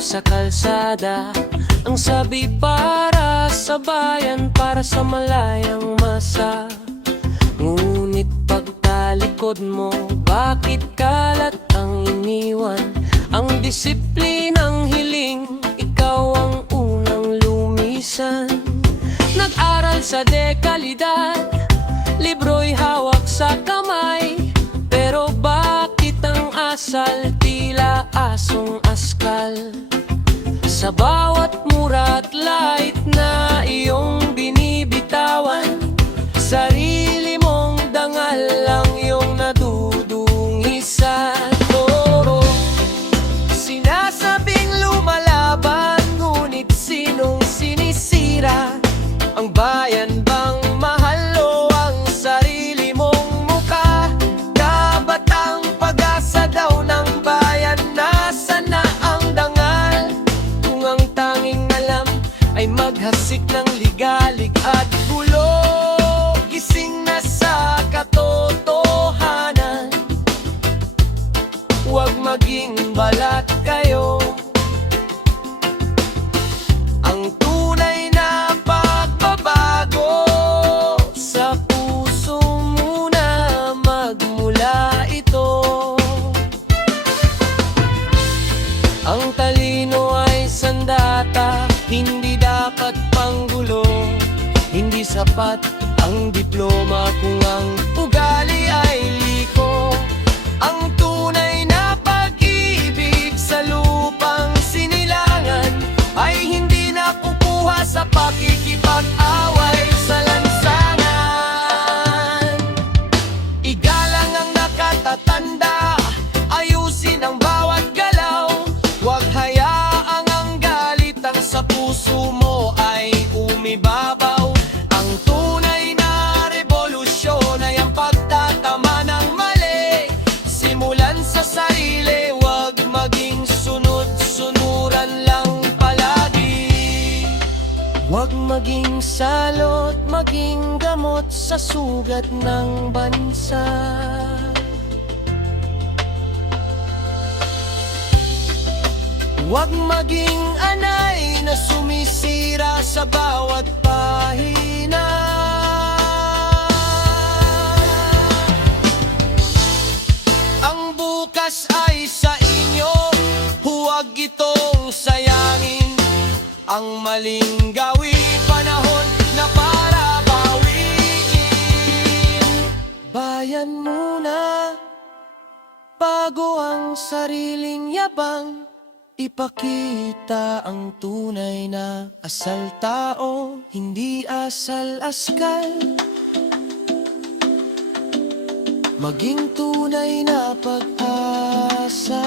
sa kalsada. Ang sabi para sa bayan, para sa malayang masa. Ngunit pagtalikod mo, bakit kalat ang iniwan? Ang disiplinang hiling, ikaw ang unang lumisan. Nag-aral sa dekalidad, libro'y hawak sa kamay. Pero bakit ang asal tila asong askal? Sa bawat mura at light na iyong binibitawan, sarili mong dangal lang iyong nadudungi sa toro. Sinasabing lumalaban, ngunit sinong sinisira? Ang bayan bang mahal o ang sarili mong muka? Kabatang pag-asa daw ng bayan, nasa na ang dangal? Kung ang tanging alam ay maghasik ng ligalig at gulo, gising na sa katotohanan. Huwag maging balat kayo. Ang tunay na pagbabago, sa puso muna magmula ito. Ang talino ay sandata, hindi dapat panggulo. Hindi sapat ang diploma kung ang ugali ay liko. Ang tunay na pag-ibig sa lupang sinilangan ay hindi nakukuha sa pakikipag-away sa lansangan. Igalang ang nakatatanda, ayusin ang bawat galaw. Huwag hayaang ang galitang sa puso mo ay umibabaw. Ang tunay na revolusyon ay ang pagtatama ng mali. Simulan sa sarili, huwag maging sunod-sunuran lang palagi. Huwag maging salot, maging gamot sa sugat ng bansa. Huwag maging anay na sumisira sa bawat pahina. Ang bukas ay sa inyo, huwag itong sayangin. Ang maling gawin, panahon na para bawiin. Bayan muna, bago ang sariling yabang. Ipakita ang tunay na asal tao, hindi asal askal. Maging tunay na pag-asa.